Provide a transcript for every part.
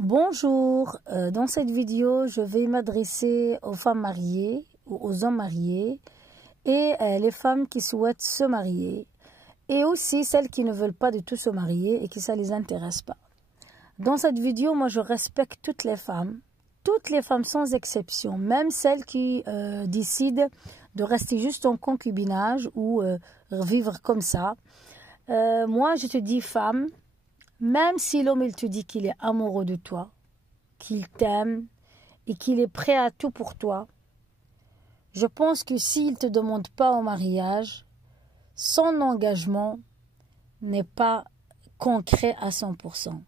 Bonjour, dans cette vidéo, je vais m'adresser aux femmes mariées ou aux hommes mariés et les femmes qui souhaitent se marier et aussi celles qui ne veulent pas du tout se marier et qui ça les intéresse pas. Dans cette vidéo, moi je respecte toutes les femmes sans exception, même celles qui décident de rester juste en concubinage ou vivre comme ça. Moi je te dis femme, même si l'homme il te dit qu'il est amoureux de toi, qu'il t'aime et qu'il est prêt à tout pour toi, je pense que s'il ne te demande pas au mariage, son engagement n'est pas concret à 100%.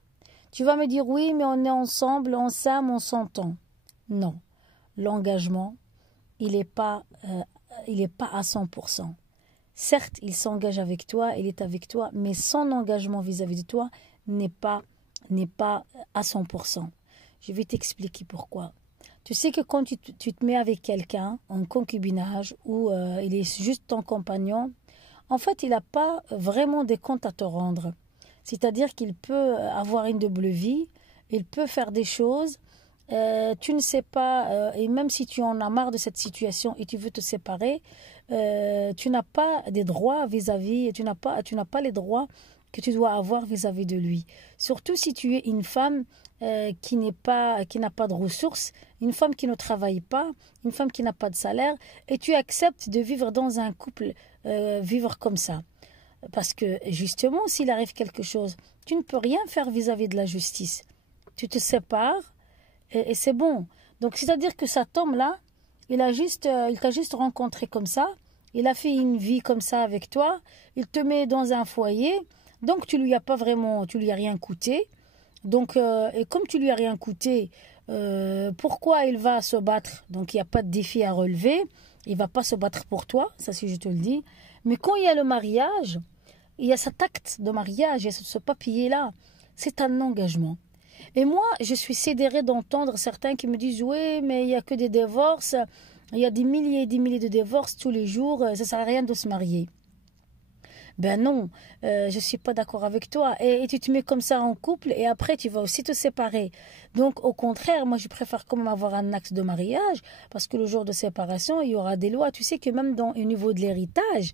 Tu vas me dire oui, mais on est ensemble, on s'aime, on s'entend. Non, l'engagement, il n'est pas à 100%. Certes, il s'engage avec toi, il est avec toi, mais son engagement vis-à-vis de toi n'est pas à 100%. Je vais t'expliquer pourquoi. Tu sais que quand tu te mets avec quelqu'un en concubinage ou il est juste ton compagnon, en fait, il n'a pas vraiment des comptes à te rendre. C'est-à-dire qu'il peut avoir une double vie, il peut faire des choses, tu ne sais pas, et même si tu en as marre de cette situation et tu veux te séparer, tu n'as pas des droits vis-à-vis, tu n'as pas les droits que tu dois avoir vis-à-vis de lui. Surtout si tu es une femme qui n'a pas de ressources, une femme qui ne travaille pas, une femme qui n'a pas de salaire, et tu acceptes de vivre dans un couple, vivre comme ça. Parce que justement, s'il arrive quelque chose, tu ne peux rien faire vis-à-vis de la justice. Tu te sépares et c'est bon. Donc c'est-à-dire que cet homme-là, il t'a juste rencontré comme ça, il a fait une vie comme ça avec toi, il te met dans un foyer, donc tu lui as rien coûté. Donc, et comme tu lui as rien coûté, pourquoi il va se battre? Donc il n'y a pas de défi à relever, il ne va pas se battre pour toi, ça si je te le dis. Mais quand il y a le mariage, il y a cet acte de mariage, il y a ce papier-là, c'est un engagement. Et moi, je suis sidérée d'entendre certains qui me disent « Oui, mais il n'y a que des divorces, il y a des milliers et des milliers de divorces tous les jours, ça ne sert à rien de se marier. » Ben non, je ne suis pas d'accord avec toi. Et tu te mets comme ça en couple et après tu vas aussi te séparer. Donc au contraire, moi je préfère quand même avoir un acte de mariage parce que le jour de séparation, il y aura des lois. Tu sais que même au niveau de l'héritage,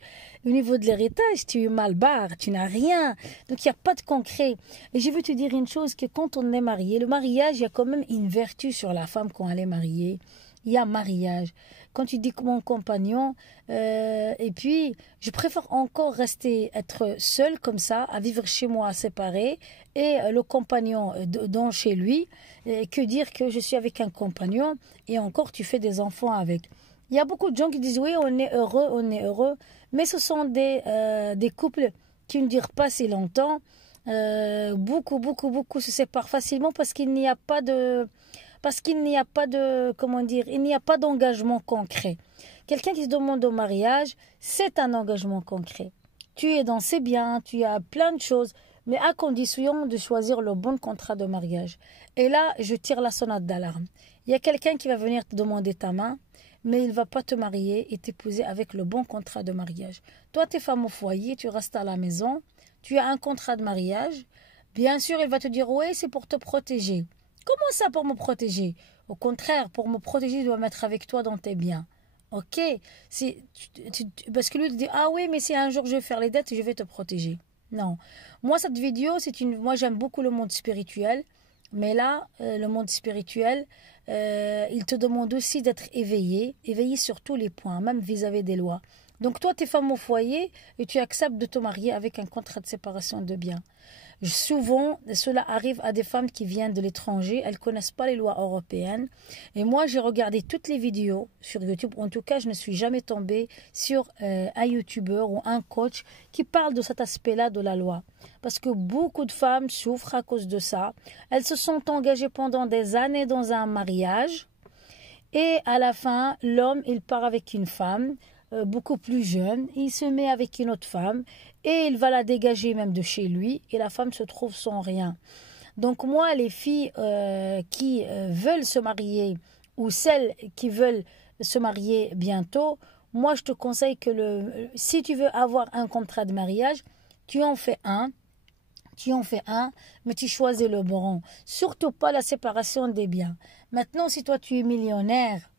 tu es mal barre, tu n'as rien. Donc il n'y a pas de concret. Et je veux te dire une chose, que quand on est marié, le mariage, il y a quand même une vertu sur la femme quand elle est mariée. Il y a mariage. Quand tu dis que mon compagnon, et puis je préfère encore être seule comme ça, à vivre chez moi séparée, et le compagnon dans chez lui, que dire que je suis avec un compagnon, et encore tu fais des enfants avec. Il y a beaucoup de gens qui disent oui, on est heureux, mais ce sont des couples qui ne durent pas si longtemps. Beaucoup se séparent facilement parce qu'il n'y a pas de... comment dire, il n'y a pas d'engagement concret. Quelqu'un qui se demande au mariage, c'est un engagement concret. Tu es dans ses biens, tu as plein de choses, mais à condition de choisir le bon contrat de mariage. Et là, je tire la sonnette d'alarme. Il y a quelqu'un qui va venir te demander ta main, mais il ne va pas te marier et t'épouser avec le bon contrat de mariage. Toi, tu es femme au foyer, tu restes à la maison, tu as un contrat de mariage. Bien sûr, il va te dire, oui, c'est pour te protéger. Comment ça pour me protéger? Au contraire, pour me protéger, je dois mettre avec toi dans tes biens. Ok? Parce que lui, il dit, ah oui, mais si un jour je vais faire les dettes, je vais te protéger. Non. Moi, cette vidéo, moi, j'aime beaucoup le monde spirituel. Mais là, le monde spirituel, il te demande aussi d'être éveillé sur tous les points, même vis-à-vis des lois. Donc toi, tu es femme au foyer et tu acceptes de te marier avec un contrat de séparation de biens. Souvent, cela arrive à des femmes qui viennent de l'étranger, elles ne connaissent pas les lois européennes. Et moi, j'ai regardé toutes les vidéos sur YouTube. En tout cas, je ne suis jamais tombée sur un YouTuber ou un coach qui parle de cet aspect-là de la loi. Parce que beaucoup de femmes souffrent à cause de ça. Elles se sont engagées pendant des années dans un mariage. Et à la fin, l'homme, il part avec une femme beaucoup plus jeune, il se met avec une autre femme et il va la dégager même de chez lui et la femme se trouve sans rien. Donc moi, les filles qui veulent se marier ou celles qui veulent se marier bientôt, moi je te conseille que si tu veux avoir un contrat de mariage, tu en fais un. Tu en fais un, mais tu choisis le bon. Surtout pas la séparation des biens. Maintenant, si toi tu es millionnaire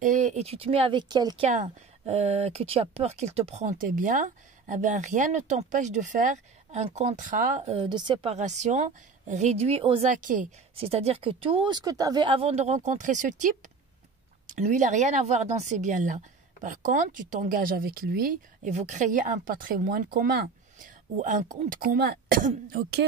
et tu te mets avec quelqu'un que tu as peur qu'il te prenne tes biens, eh ben, rien ne t'empêche de faire un contrat de séparation réduit aux acquis. C'est-à-dire que tout ce que tu avais avant de rencontrer ce type, lui, il n'a rien à voir dans ces biens-là. Par contre, tu t'engages avec lui et vous créez un patrimoine commun ou un compte commun, ok,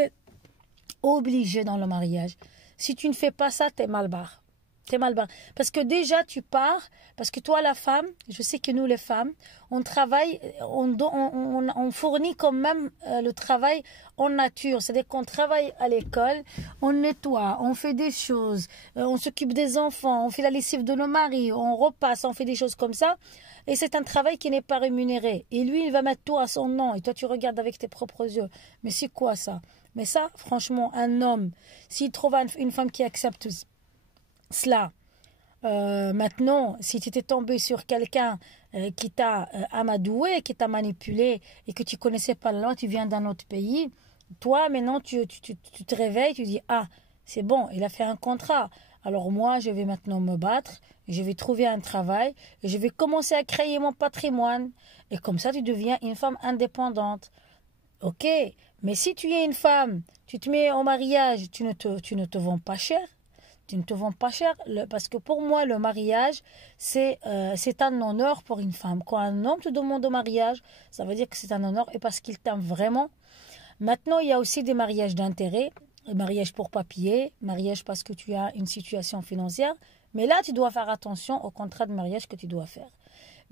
obligé dans le mariage. Si tu ne fais pas ça, t'es mal barre. T'es mal barre. Parce que déjà, tu pars, parce que toi, la femme, je sais que nous, les femmes, on travaille, on fournit quand même le travail en nature. C'est-à-dire qu'on travaille à l'école, on nettoie, on fait des choses, on s'occupe des enfants, on fait la lessive de nos maris, on repasse, on fait des choses comme ça. Et c'est un travail qui n'est pas rémunéré. Et lui, il va mettre tout à son nom. Et toi, tu regardes avec tes propres yeux. Mais c'est quoi ça? Mais ça, franchement, un homme, s'il trouve une femme qui accepte cela, maintenant, si tu étais tombé sur quelqu'un qui t'a amadoué, qui t'a manipulé et que tu connaissais pas la langue, tu viens d'un autre pays, toi, maintenant, tu te réveilles, tu dis, ah, c'est bon, il a fait un contrat. Alors moi, je vais maintenant me battre, je vais trouver un travail, et je vais commencer à créer mon patrimoine. Et comme ça, tu deviens une femme indépendante. Ok, mais si tu es une femme, tu te mets en mariage, tu ne te vends pas cher. Tu ne te vends pas cher, parce que pour moi, le mariage, c'est un honneur pour une femme. Quand un homme te demande au mariage, ça veut dire que c'est un honneur et parce qu'il t'aime vraiment. Maintenant, il y a aussi des mariages d'intérêt, mariage pour papier, mariage parce que tu as une situation financière. Mais là, tu dois faire attention au contrat de mariage que tu dois faire.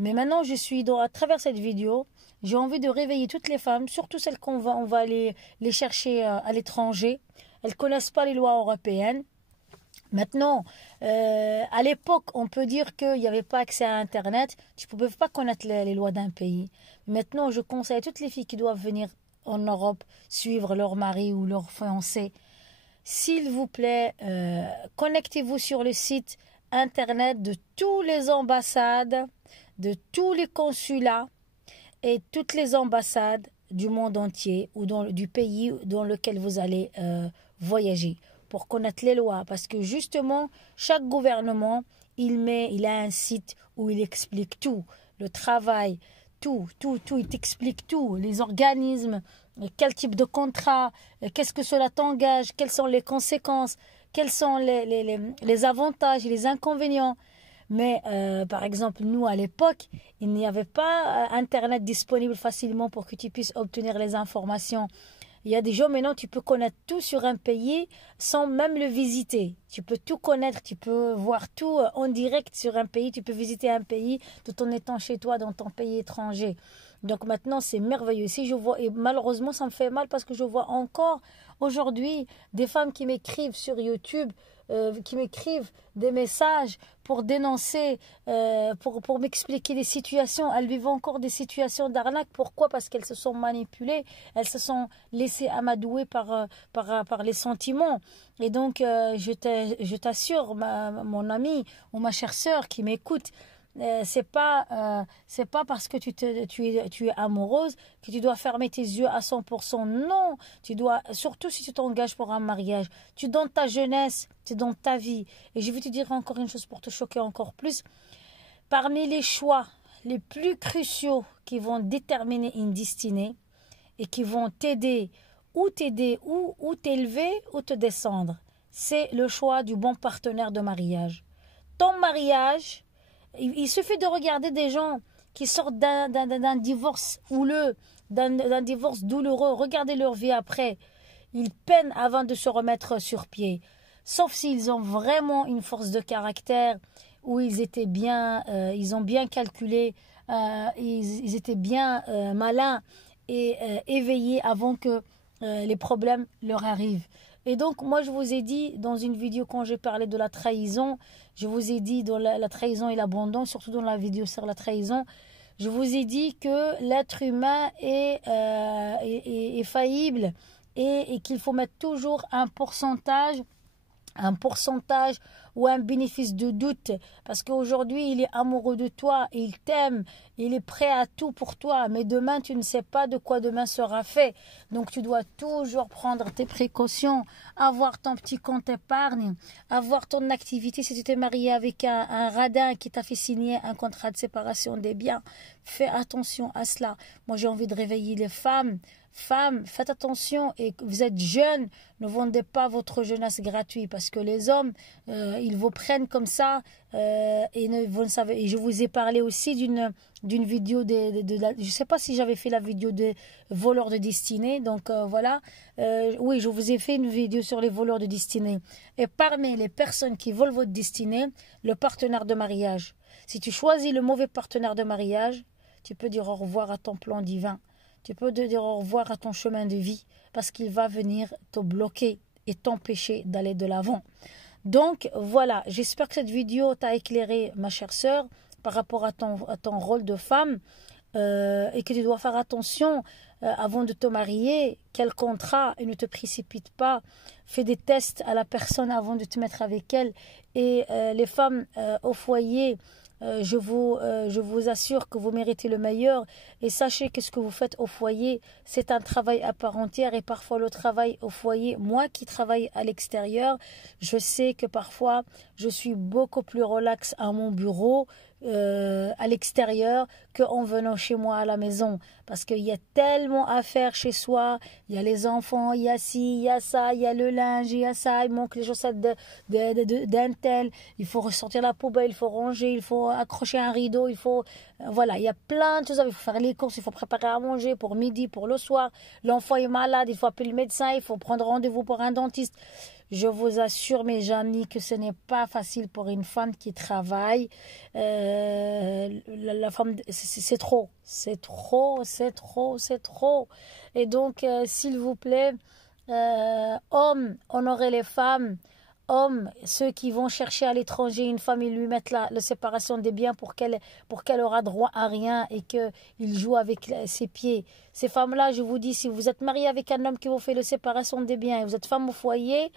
Mais maintenant, à travers cette vidéo, j'ai envie de réveiller toutes les femmes, surtout celles qu'on va les chercher à l'étranger. Elles ne connaissent pas les lois européennes. Maintenant, à l'époque, on peut dire qu'il n'y avait pas accès à Internet. Tu ne pouvais pas connaître les lois d'un pays. Maintenant, je conseille à toutes les filles qui doivent venir en Europe suivre leur mari ou leur fiancé. S'il vous plaît, connectez-vous sur le site Internet de toutes les ambassades, de tous les consulats et toutes les ambassades du monde entier ou du pays dans lequel vous allez voyager, pour connaître les lois, parce que justement, chaque gouvernement, il a un site où il explique tout, le travail, tout, il t'explique tout, les organismes, quel type de contrat, qu'est-ce que cela t'engage, quelles sont les conséquences, quels sont les avantages et les inconvénients. Mais par exemple, nous, à l'époque, il n'y avait pas Internet disponible facilement pour que tu puisses obtenir les informations. Il y a des gens maintenant, tu peux connaître tout sur un pays sans même le visiter. Tu peux tout connaître, tu peux voir tout en direct sur un pays. Tu peux visiter un pays tout en étant chez toi dans ton pays étranger. Donc maintenant, c'est merveilleux. Si je vois, et malheureusement, ça me fait mal parce que je vois encore aujourd'hui des femmes qui m'écrivent sur YouTube, qui m'écrivent des messages pour dénoncer, pour m'expliquer des situations. Elles vivent encore des situations d'arnaque. Pourquoi? Parce qu'elles se sont manipulées, elles se sont laissées amadouer par les sentiments. Et donc, je t'assure, mon amie ou ma chère sœur qui m'écoute, c'est pas parce que tu es amoureuse que tu dois fermer tes yeux à 100%. Non, tu dois, surtout si tu t'engages pour un mariage, tu donnes ta jeunesse, tu donnes ta vie. Et je vais te dire encore une chose pour te choquer encore plus. Parmi les choix les plus cruciaux qui vont déterminer une destinée et qui vont t'aider ou t'élever ou te descendre, c'est le choix du bon partenaire de mariage. Ton mariage, il suffit de regarder des gens qui sortent d'un divorce houleux, d'un divorce douloureux. Regardez leur vie après. Ils peinent avant de se remettre sur pied. Sauf s'ils ont vraiment une force de caractère, où ils étaient bien, ils ont bien calculé, ils étaient bien malins et éveillés avant que les problèmes leur arrivent. Et donc, moi, je vous ai dit, dans une vidéo, quand j'ai parlé de la trahison, je vous ai dit, dans la trahison et l'abandon, surtout dans la vidéo sur la trahison, je vous ai dit que l'être humain est faillible et qu'il faut mettre toujours un pourcentage un pourcentage ou un bénéfice de doute, parce qu'aujourd'hui il est amoureux de toi, il t'aime, il est prêt à tout pour toi, mais demain tu ne sais pas de quoi demain sera fait, donc tu dois toujours prendre tes précautions, avoir ton petit compte épargne, avoir ton activité. Si tu t'es marié avec un radin qui t'a fait signer un contrat de séparation des biens, fais attention à cela. Moi j'ai envie de réveiller les femmes. Femmes, faites attention, et vous êtes jeunes, ne vendez pas votre jeunesse gratuite, parce que les hommes, ils vous prennent comme ça, vous ne savez. Et je vous ai parlé aussi d'une vidéo je ne sais pas si j'avais fait la vidéo des voleurs de destinée, donc voilà, oui, je vous ai fait une vidéo sur les voleurs de destinée. Et parmi les personnes qui volent votre destinée, le partenaire de mariage. Si tu choisis le mauvais partenaire de mariage, tu peux dire au revoir à ton plan divin. Tu peux te dire au revoir à ton chemin de vie, parce qu'il va venir te bloquer et t'empêcher d'aller de l'avant. Donc voilà, j'espère que cette vidéo t'a éclairé, ma chère sœur, par rapport à ton rôle de femme, et que tu dois faire attention avant de te marier, quel contrat, et ne te précipite pas. Fais des tests à la personne avant de te mettre avec elle. Et les femmes au foyer, je vous assure que vous méritez le meilleur, et sachez que ce que vous faites au foyer, c'est un travail à part entière. Et parfois le travail au foyer, moi qui travaille à l'extérieur, je sais que parfois je suis beaucoup plus relax à mon bureau, à l'extérieur, qu'en venant chez moi à la maison, parce qu'il y a tellement à faire chez soi. Il y a les enfants, il y a ci, il y a ça, il y a le linge, il y a ça, il manque les chaussettes d'un tel, il faut ressortir la poubelle, il faut ranger, il faut accrocher un rideau, il faut, voilà, il y a plein de choses. Il faut faire les courses, il faut préparer à manger pour midi, pour le soir. L'enfant est malade, il faut appeler le médecin, il faut prendre rendez-vous pour un dentiste. Je vous assure, mes amis, que ce n'est pas facile pour une femme qui travaille. La femme, c'est trop. C'est trop, c'est trop, c'est trop. Et donc, s'il vous plaît, hommes, honorez les femmes. Hommes, ceux qui vont chercher à l'étranger une femme, ils lui mettent la séparation des biens pour qu'elle aura droit à rien, et qu'il joue avec ses pieds. Ces femmes-là, je vous dis, si vous êtes marié avec un homme qui vous fait la séparation des biens et vous êtes femme au foyer,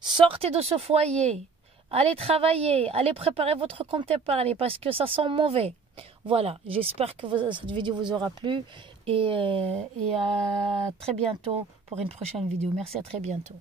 sortez de ce foyer, allez travailler, allez préparer votre compte épargne, parce que ça sent mauvais. Voilà, j'espère que cette vidéo vous aura plu, et à très bientôt pour une prochaine vidéo. Merci, à très bientôt.